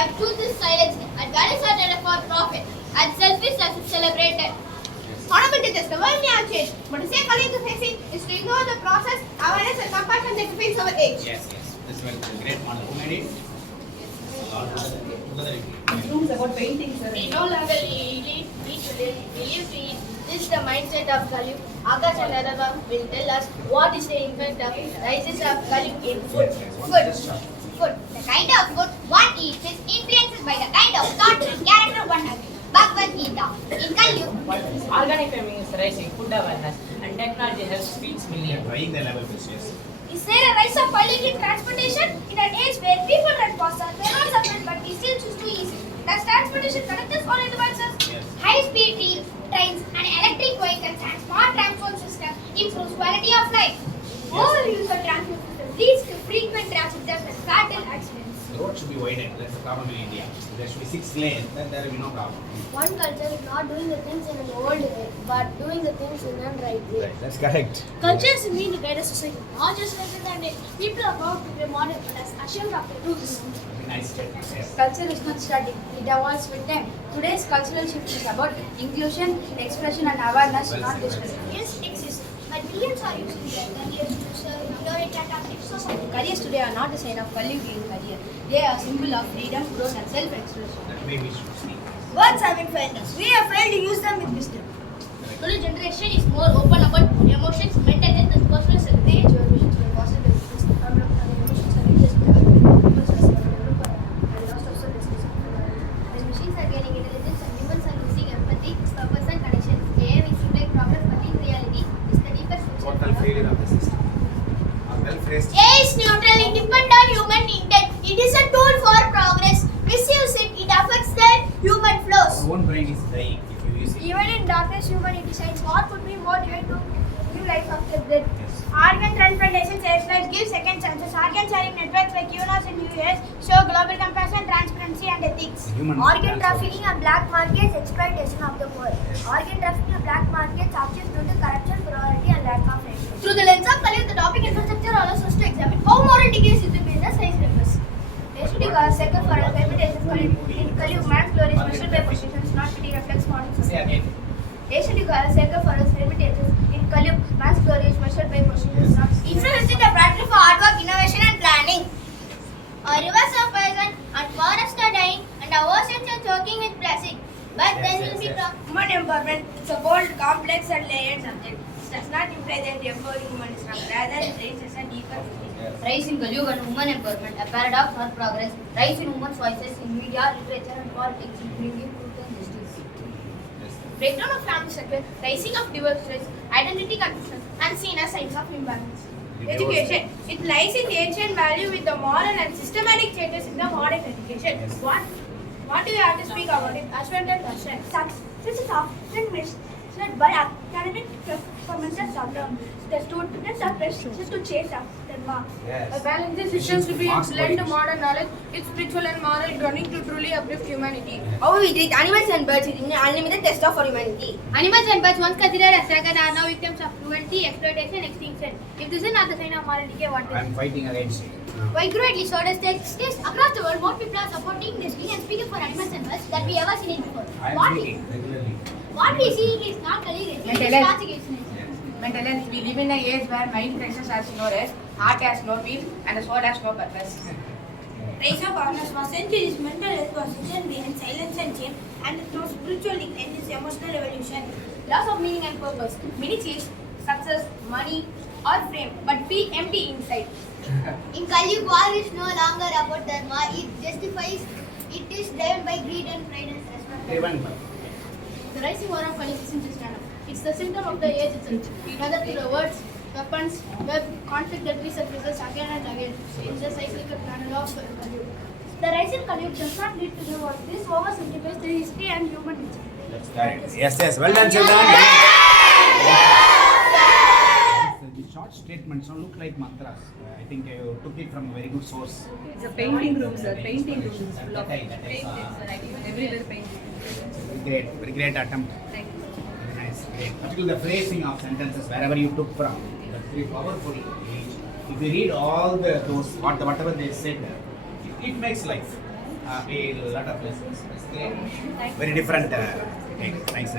But truth is silenced, and values are never for profit, and selfishness is celebrated. Honorable teachers, the world may have changed, but the same challenge is facing is to ignore the process, awareness, and compassion that defines our age. Yes. This was a great model. Who made it? This room is about painting, sir. We no longer need to believe in this is the mindset of Kali. Akash and Arava will tell us what is the impact of rises of Kali in food. Food. The kind of food one eats is influenced by the kind of thought and character one has. Bhagavad Gita. In Kali, Organic farming is rising, food awareness, and technology helps feed millions. Trying the level fish, yes. is there a rise of public transportation in an age where people run faster, they are not suffered, but we still choose to easy? Does transportation connect us or advance us? Yes. High-speed trains and electric vehicles and smart transport system improves quality of life. Overuse of transport system leads to frequent traffic jams and fatal accidents. The road should be widened. That's the problem in India. There should be 6 lanes, then there will be no problem. One culture is not doing the things in an old way, but doing the things in a right way. Right, that's correct. Cultures mean to guide a society, not just represent it. People are proud to be modern, but as ashamed of their roots. Very nice statement. Yes. Culture is not static, it evolves with time. Today's cultural shift is about inclusion, expression and awareness, Well not said. discrimination. Yes, exists, but millions are using their careers to serve tolerant and active society. Careers today are not a sign of Kali-yuga in career. They are a symbol of freedom, growth and self-expression. That way we should see. Words have been failed us. We have failed to use them with wisdom. Correct. Today's generation is more open about emotions, mental health, and personal self-image. Your visions were positive, emotions are readjusted, purpose was developed, and lost of self-expression. As machines are gaining intelligence and humans are losing empathy, purpose, and connection, AI will simulate progress, but in reality, is the deepest Total failure of the system. Well phrased. AI is neutral, independent on human intent. It is a tool for progress. Misuse it, it affects the human flows. Our own brain is dying if you use it. Even in darkness, human decides what could be motivated to give life after death. Yes. Organ transplantation saves lives, give second chances. Organ sharing networks like UNOS in US show global compassion, transparency, and ethics. Human Organ transfer. trafficking and black markets, exploitation of the poor. Organ trafficking and black markets achieve due to corruption, cruelty, and lack of faith. Through the lens of Kali, the topic infrastructure allows us to examine how moral decay is in the science papers. Yesterday, God second for a permutation in Kali, man's glory is measured by positions, not pity reflects modern Say society. again. Yesterday, God second for us permutations in Kali, man's glory is measured by positions, not influencing the battle for hard work, innovation, and planning. Our rivers are poisoned, and forests are dying, and our oceans are choking with plastic. But Yes, then yes, will be yes. human empowerment. It's a bold, complex, and layered subject. It does not imply that empowering human is wrong. Rather, it raises a deeper meaning. Yes. Rise in Kali-yuga and women empowerment, a paradox for progress. Rise in women's voices in media, literature and politics, bringing truth and justice. Yes. Breakdown of family structure, rising of divorce rates, identity confusion, and seen as signs of imbalance. Education. It lies in ancient value with the moral and systematic changes in the modern education. Yes. What do you have to speak about it? Ashwin and Ashwin. Success is often measured by academic performance and short-term. The students are pressured to chase after marks. Yes. A balanced system to be blend to modern knowledge, its spiritual and moral grounding to truly uplift humanity. How we treat animals and birds is an unlimited test of humanity. Animals and birds once considered as sacred are now victims of cruelty, exploitation, extinction. If this is not the sign of moral decay, what I is? am fighting against it. Why greatly so does states across the world more people are supporting this and speaking for animals and birds than we ever seen it before. I am What speaking regularly. we see is not colleagues, it Mental is health. classification. Yes. Mental health, we live in an age where mind pressures has no rest, heart has no peace, and the soul has no purpose. Rise of awareness for centuries, mental health was hidden behind silence and shame, and through spiritual decline is emotional evolution. Loss of meaning and purpose. Many chase success, money, or fame, but feel empty inside. In Kali, war is no longer about dharma. It justifies. It is driven by greed and pride and respect. Even The rising war of Kali isn't just stand up. It's the symptom of the age itself. Whether through the words, weapons, web, conflict that resurfaces again and again. It's the cyclical parallel of Kali. The rising Kali does not lead to the war. This oversimplifies the history and human nature. that's correct. Yes. Well done, children. The short statements don't look like mantras. I think you took it from a very good source. It's a painting room, sir. Painting room is full of That I paintings, saw. sir. I think everywhere painting. Very great attempt. Thank you. Very nice, great. Particularly the phrasing of sentences, wherever you took from, that's very powerful. If you read all those whatever they said, it makes life. A lot of lessons. Very different. Nice.